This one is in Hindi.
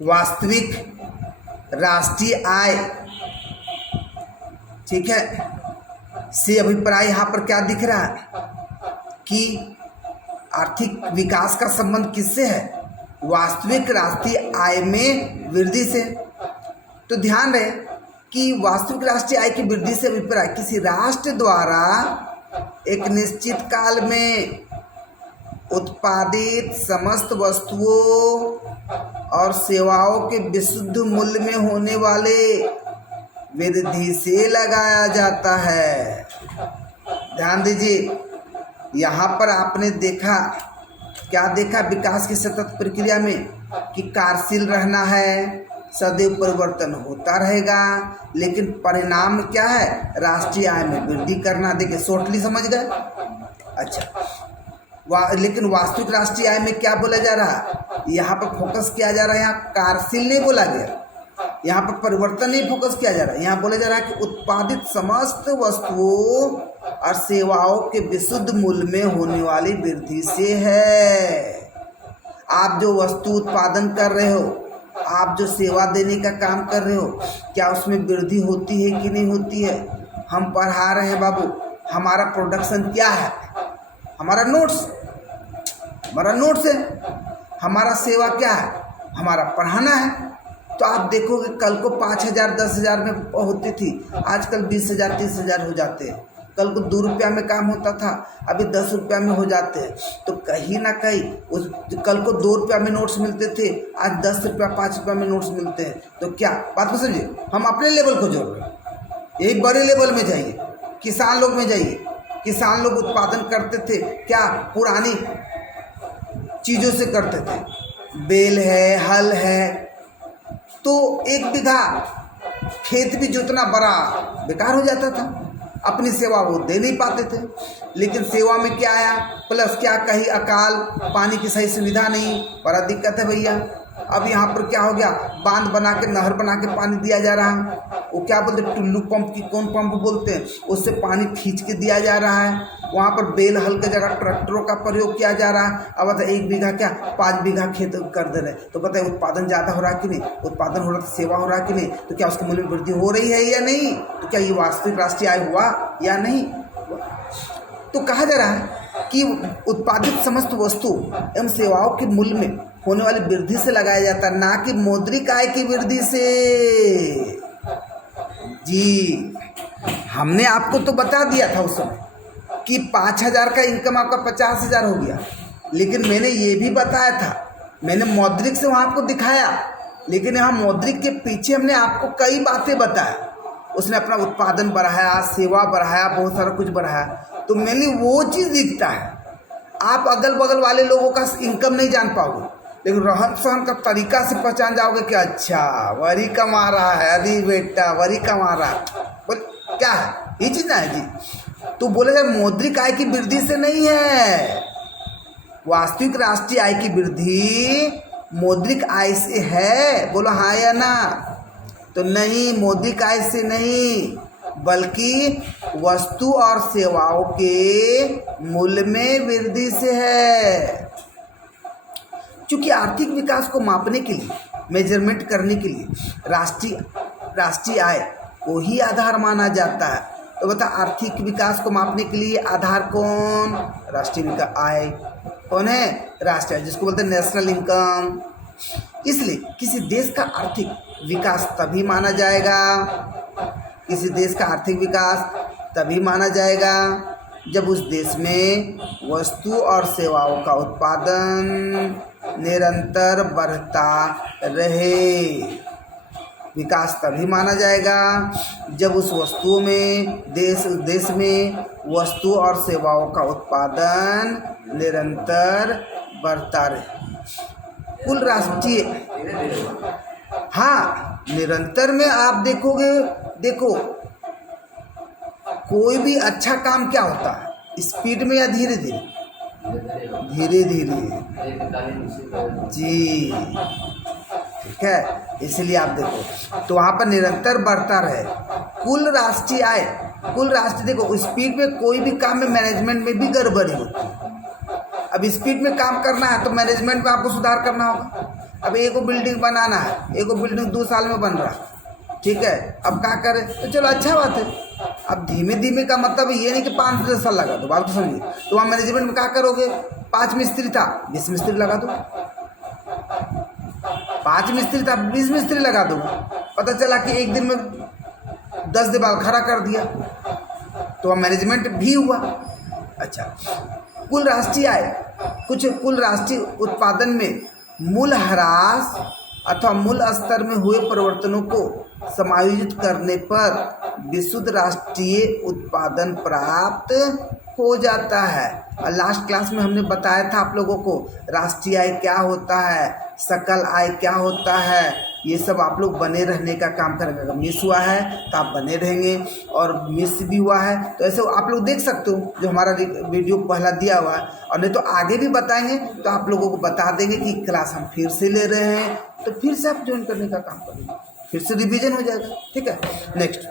वास्तविक राष्ट्रीय आय, ठीक है, से अभिप्राय यहाँ पर क्या दिख रहा है कि आर्थिक विकास का संबंध किससे है? वास्तविक राष्ट्रीय आय में वृद्धि से। तो ध्यान रहे कि वास्तविक राष्ट्रीय आय की वृद्धि से अभिप्राय किसी राष्ट्र द्वारा एक निश्चित काल में उत्पादित समस्त वस्तुओं और सेवाओं के विशुद्ध मूल्य में होने वाले वृद्धि से लगाया जाता है। ध्यान दीजिए, यहाँ पर आपने देखा, क्या देखा? विकास की सतत प्रक्रिया में कि कार्यशील रहना है, सदैव परिवर्तन होता रहेगा, लेकिन परिणाम क्या है? राष्ट्रीय आय में वृद्धि करना। देखिए, शॉर्टली समझ गए? अच्छा, लेकिन वास्तविक राष्ट्रीय आय में क्या बोला जा रहा है? यहाँ पर फोकस किया जा रहा है, यहाँ कार्यशील नहीं बोला गया, यहाँ पर परिवर्तन नहीं फोकस किया जा रहा है। यहाँ बोला जा रहा है कि उत्पादित समस्त वस्तुओं और सेवाओं के विशुद्ध मूल्य में होने वाली वृद्धि से है। आप जो वस्तु उत्पादन कर रहे हो, आप जो सेवा देने का काम कर रहे हो, क्या उसमें वृद्धि होती है कि नहीं होती है? हम पढ़ा रहे हैं बाबू, हमारा प्रोडक्शन क्या है? हमारा नोट्स है। हमारा सेवा क्या है? हमारा पढ़ाना है। तो आप देखोगे कल को 5,000 10,000 में होती थी, आजकल 20,000 30,000 हो जाते हैं। कल को 2 रुपया में काम होता था, अभी 10 रुपया में हो जाते हैं। तो कहीं ना कहीं उस कल को 2 रुपया में नोट्स मिलते थे, आज 10 रुपया 5 रुपया में नोट्स मिलते हैं। तो क्या बात को समझिए, हम अपने लेवल को जोड़ रहे हैं। यही बड़े लेवल में जाइए, किसान लोग में जाइए। किसान लोग उत्पादन करते थे क्या? पुरानी चीज़ों से करते थे, बैल है, हल है। तो 1 बीघा खेत भी जोतना बड़ा बेकार हो जाता था, अपनी सेवा वो दे नहीं पाते थे। लेकिन सेवा में क्या आया? प्लस क्या, कहीं अकाल, पानी की सही सुविधा नहीं, बड़ा दिक्कत है भैया। अब यहाँ पर क्या हो गया? बांध बना के, नहर बना के पानी दिया जा रहा है। वो क्या बोलते हैं, टुल्लू पंप की, कौन पंप बोलते हैं, उससे पानी खींच के दिया जा रहा है। वहाँ पर बैल हल की जगह ट्रैक्टरों का प्रयोग किया जा रहा है। अब बता 1 बीघा क्या 5 बीघा खेत कर दे रहे, तो पता है उत्पादन ज़्यादा हो रहा है कि नहीं? उत्पादन हो रहा है तो सेवा हो रहा है कि नहीं? तो क्या उसके मूल्य में वृद्धि हो रही है या नहीं? तो क्या ये वास्तविक राष्ट्रीय आय हुआ या नहीं? तो कहा जा रहा है कि उत्पादित समस्त वस्तु एवं सेवाओं के मूल्य में होने वाली वृद्धि से लगाया जाता है, ना कि मौद्रिक आय की वृद्धि से। जी, हमने आपको तो बता दिया था उस समय कि 5,000 का इनकम आपका 50,000 हो गया, लेकिन मैंने ये भी बताया था, मैंने मौद्रिक से वहाँ आपको दिखाया, लेकिन यहाँ मौद्रिक के पीछे हमने आपको कई बातें बताया। उसने अपना उत्पादन बढ़ाया, सेवा बढ़ाया, बहुत सारा कुछ बढ़ाया। तो मैंने वो चीज़ दिखता है। आप अगल बगल वाले लोगों का इनकम नहीं जान पाओगे, लेकिन रहन सहन का तरीका से पहचान जाओगे कि अच्छा वरी कमा रहा है, अरे बेटा वरी कमा रहा है, बोल क्या है ये चीज़ ना है जी। तो बोले जाए मौद्रिक आय की वृद्धि से नहीं है, वास्तविक राष्ट्रीय आय की वृद्धि मौद्रिक आय से है। बोलो हाँ या ना? तो नहीं, मौद्रिक आय से नहीं, बल्कि वस्तु और सेवाओं के मूल्य में वृद्धि से है। क्योंकि आर्थिक विकास को मापने के लिए, मेजरमेंट करने के लिए राष्ट्रीय आय को ही आधार माना जाता है। तो बता, आर्थिक विकास को मापने के लिए आधार कौन? राष्ट्रीय विकास आय कौन है? राष्ट्रीय, जिसको बोलते हैं नेशनल इनकम। इसलिए किसी देश का आर्थिक विकास तभी माना जाएगा, किसी देश का आर्थिक विकास तभी माना जाएगा जब उस देश में वस्तु और सेवाओं का उत्पादन निरंतर बढ़ता रहे। विकास तभी माना जाएगा जब उस वस्तुओं में देश में वस्तु और सेवाओं का उत्पादन निरंतर बढ़ता रहे। कुल राष्ट्रीय, हाँ, निरंतर में आप देखोगे, देखो कोई भी अच्छा काम क्या होता है, स्पीड में या धीरे धीरे? धीरे धीरे जी, ठीक है। इसलिए आप देखो तो वहाँ पर निरंतर बढ़ता रहे कुल राष्ट्रीय आय। कुल राष्ट्रीय, देखो स्पीड में कोई भी काम में, मैनेजमेंट में भी गड़बड़ी होती है। अब स्पीड में काम करना है तो मैनेजमेंट में आपको सुधार करना होगा। अब एगो बिल्डिंग बनाना है, एगो बिल्डिंग 2 साल में बन रहा है, ठीक है। अब क्या करें, तो चलो अच्छा बात है। अब धीमे धीमे का मतलब ये नहीं कि 5 से 10 साल लगा दो, बात को समझिए। तो वहाँ मैनेजमेंट में क्या करोगे, 5 मिस्त्री था 20 मिस्त्री लगा दो, 5 मिस्त्री था 20 मिस्त्री लगा दो। पता चला कि एक दिन में 10 दीवार खड़ा कर दिया, तो वह मैनेजमेंट भी हुआ। अच्छा, कुल राष्ट्रीय आय, कुल राष्ट्रीय उत्पादन में मूल ह्रास अथवा मूल स्तर में हुए परिवर्तनों को समायोजित करने पर विशुद्ध राष्ट्रीय उत्पादन प्राप्त हो जाता है। और लास्ट क्लास में हमने बताया था आप लोगों को राष्ट्रीय आय क्या होता है, सकल आय क्या होता है, ये सब आप लोग बने रहने का काम करेंगे। अगर मिस हुआ है तो आप बने रहेंगे, और मिस भी हुआ है तो ऐसे आप लोग देख सकते हो जो हमारा वीडियो पहला दिया हुआ है, और नहीं तो आगे भी बताएंगे तो आप लोगों को बता देंगे कि क्लास हम फिर से ले रहे हैं, तो फिर से आप ज्वाइन करने का काम करेंगे, फिर से रिवीजन हो जाएगा, ठीक है। नेक्स्ट,